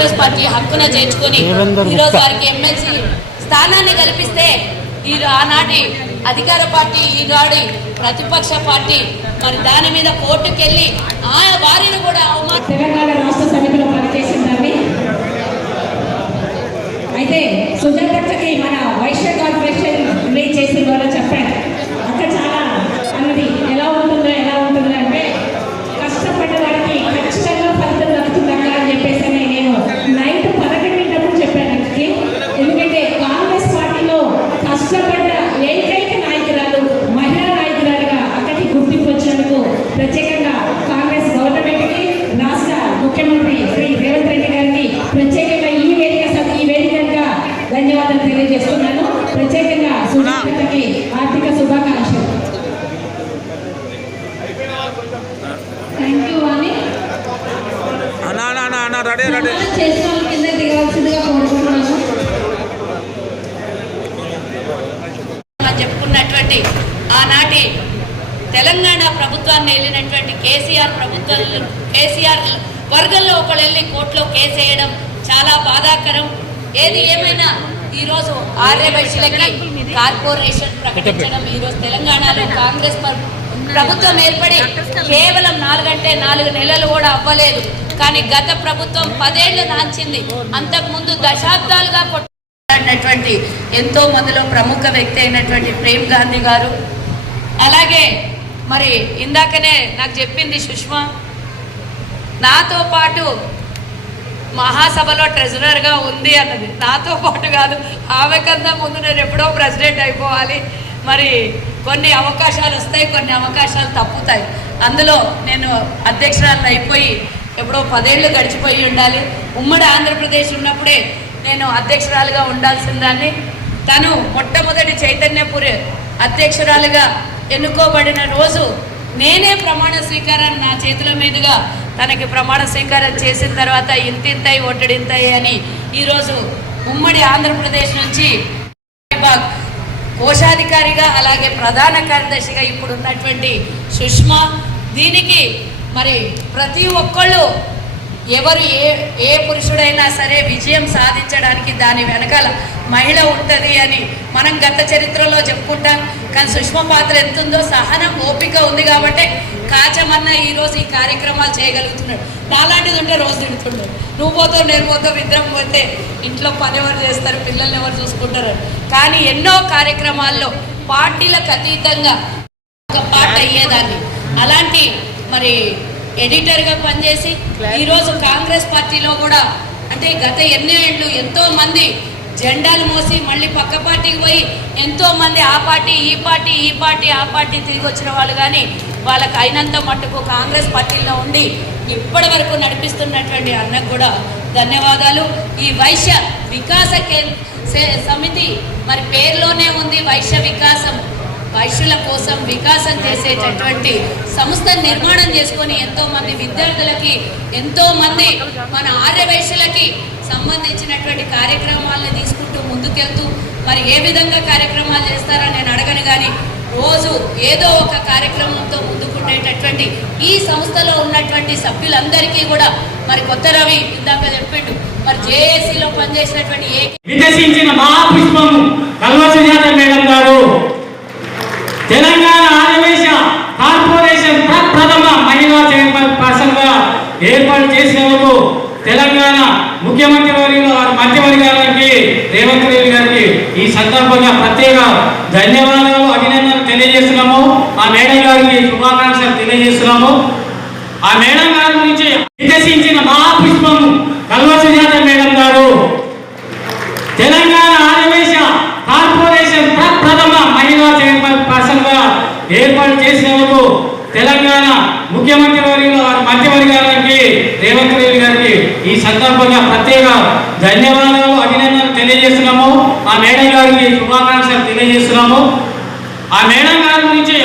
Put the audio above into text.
Congress party హక్కున చేర్చుకొని ఈరోజు వారికి ఎమ్మెల్సీ స్థానాన్ని కల్పిస్తే ఈ ఆనాటి అధికార పార్టీ ఈనాటి ప్రతిపక్ష పార్టీ మరి దాని మీద కోర్టుకెళ్ళి ఆ వారిని కూడా అవమాన తెలంగాణ రాష్ట్ర సమితిలో పనిచేసిందండి అయితే సుజాతకి మన వైశ్య కార్పొరేషన్ రిలీజ్ చేసిన వాళ్ళు చెప్పారు అక్క చాలా అన్నది ఎలా ఉంటుందో ఎలా ఉంటుందో అంటే కష్టపడ్డ వారికి ఖచ్చితంగా ఫలితం దక్కుతుందక్క అని చెప్పేసి నేను నైట్ పదకొండింటప్పుడు చెప్పాను అక్కకి ఎందుకంటే కాంగ్రెస్ పార్టీలో కష్టపడ్డ ఏకైక నాయకురాలు మహిళా నాయకురాలుగా అక్కడికి గుర్తింపు వచ్చినందుకు ప్రత్యేకంగా కాంగ్రెస్ గవర్నమెంట్కి రాష్ట్ర ముఖ్యమంత్రి శ్రీ రేవంత్ రెడ్డి గారికి ప్రత్యేకంగా ఈ వేదిక సభ- ఈ వేదికగా ధన్యవాదాలు తెలియజేస్తున్నాను ప్రత్యేకంగా సుజాతకి ఆర్థిక శుభాకాంక్షలు. థ్యాంక్ యూ అని అన్నా అన్నా అన్నా అన్నా రెడీ రెడీ. చేసిన వాళ్ళ కింద దిగాల్సిందిగా కోరుకుంటున్నాను అని చెప్పుకున్నటువంటి ఆనాటి తెలంగాణ ప్రభుత్వాన్ని వెళ్ళినటువంటి కేసీఆర్ ప్రభుత్వం కేసీఆర్ వర్గంలో ఒకళ్ళు వెళ్ళి కోర్టులో కేసు వేయడం చాలా బాధాకరం. ఏది ఏమైనా ఈరోజు ఆర్యవైశ్యులకి కార్పొరేషన్ ప్రకటించడం ఈరోజు తెలంగాణలో కాంగ్రెస్ ప్రభుత్వం ఏర్పడి కేవలం నాలుగంటే నాలుగు నెలలు కూడా అవ్వలేదు. కానీ గత ప్రభుత్వం పదేళ్ళు నాంచింది. అంతకుముందు దశాబ్దాలుగా కొట్ట ఎంతో మందిలో ప్రముఖ వ్యక్తి అయినటువంటి ప్రేమ్ గాంధీ గారు. అలాగే మరి ఇందాకనే నాకు చెప్పింది సుష్మా. నాతో పాటు మహాసభలో ట్రెజరర్గా ఉంది అన్నది. నాతో పాటు కాదు ఆమె కన్నా ముందు నేను ఎప్పుడో ప్రెసిడెంట్ అయిపోవాలి. మరి కొన్ని అవకాశాలు వస్తాయి కొన్ని అవకాశాలు తప్పుతాయి. అందులో నేను అధ్యక్షురాలను అయిపోయి ఎప్పుడో పదేళ్ళు గడిచిపోయి ఉండాలి. ఉమ్మడి ఆంధ్రప్రదేశ్ ఉన్నప్పుడే నేను అధ్యక్షురాలుగా ఉండాల్సిన దాన్ని తను మొట్టమొదటి చైతన్యపురి అధ్యక్షురాలుగా ఎన్నుకోబడిన రోజు నేనే ప్రమాణ స్వీకారం నా చేతుల మీదుగా తనకి ప్రమాణ స్వీకారం చేసిన తర్వాత ఇంతింతయి ఒట్టడింతై అని ఈరోజు ఉమ్మడి ఆంధ్రప్రదేశ్ నుంచి కోశాధికారిగా అలాగే ప్రధాన కార్యదర్శిగా ఇప్పుడు ఉన్నటువంటి సుష్మా. దీనికి మరి ప్రతి ఒక్కళ్ళు ఎవరు ఏ ఏ పురుషుడైనా సరే విజయం సాధించడానికి దాని వెనకాల మహిళ ఉంటుంది అని మనం గత చరిత్రలో చెప్పుకుంటాం. కానీ సుష్మ పాత్ర ఎంత ఉందో సహనం ఓపిక ఉంది కాబట్టి కాచమన్న ఈరోజు ఈ కార్యక్రమాలు చేయగలుగుతున్నాడు. నాలాంటిది ఉంటే రోజు తిడుతుండు. నువ్వు పోతావు నేను పోతావు ఇద్దరం పోతే ఇంట్లో పని ఎవరు చేస్తారు పిల్లల్ని ఎవరు చూసుకుంటారు? కానీ ఎన్నో కార్యక్రమాల్లో పార్టీలకు అతీతంగా ఒక పాట అయ్యేదాన్ని. అలాంటి మరి ఎడిటర్గా పనిచేసి ఈరోజు కాంగ్రెస్ పార్టీలో కూడా అంటే గత ఎన్నేళ్ళు ఎంతో మంది జెండాలు మోసి మళ్ళీ పక్క పార్టీకి పోయి ఎంతో మంది ఆ పార్టీ ఈ పార్టీ ఈ పార్టీ ఆ పార్టీ తిరిగి వచ్చిన వాళ్ళు కానీ వాళ్ళకి అయినంత మట్టుకు కాంగ్రెస్ పార్టీలో ఉండి ఇప్పటి వరకు నడిపిస్తున్నటువంటి అన్నకు కూడా ధన్యవాదాలు. ఈ వైశ్య వికాస సమితి మరి పేరులోనే ఉంది వైశ్య వికాసం. వైశ్యుల కోసం వికాసం చేసేటటువంటి సంస్థ నిర్మాణం చేసుకొని ఎంతో మంది విద్యార్థులకి ఎంతో మంది మన ఆర్య వైశ్యులకి సంబంధించినటువంటి కార్యక్రమాలను తీసుకుంటూ ముందుకెళ్తూ మరి ఏ విధంగా కార్యక్రమాలు చేస్తారని నేను అడగను కానీ రోజు ఏదో ఒక కార్యక్రమంతో ముందుకుండేటటువంటి ఈ సంస్థలో ఉన్నటువంటి సభ్యులందరికీ కూడా మరి కొత్త రవి ఇందాక చెప్పిండు మరి జేఏసీలో పనిచేసినటువంటి ఏ వికసించిన మహాపుష్పము కల్వసుజాత మేడం గారు. తెలంగాణ ఆదివేశ కార్పొరేషన్ ప్రప్రథమ మహిళా చైర్పర్సన్ ఏర్పాటు చేసినందుకు తెలంగాణ ముఖ్యమంత్రి వర్గంలో వారి మంత్రివర్గానికి రేవంత్ రెడ్డి గారికి ఈ సందర్భంగా ప్రత్యేక ధన్యవాదాలు అభినందనలు తెలియజేస్తున్నాము. ఆ మేడం గారికి శుభాకాంక్షలు తెలియజేస్తున్నాము. ఆ మేడం గారి గురించి వికసించిన మహాపుష్పము కల్వసుజాత మేడం గారు తెలంగాణ ఆదివేశ కార్పొరేషన్ ప్రప్రథమ మహిళా చైర్పర్సన్గా ఏర్పాటు చేసినందుకు తెలంగాణ ముఖ్యమంత్రి వర్గంలో వారి మంత్రివర్గానికి రేవంత్ రెడ్డి గారికి ఈ సందర్భంగా ప్రత్యేక ధన్యవాదాలు అభినందనలు తెలియజేస్తున్నాము. ఆ మేడం గారికి శుభాకాంక్షలు తెలియజేస్తున్నాము. ఆ మేడం గారి గురించి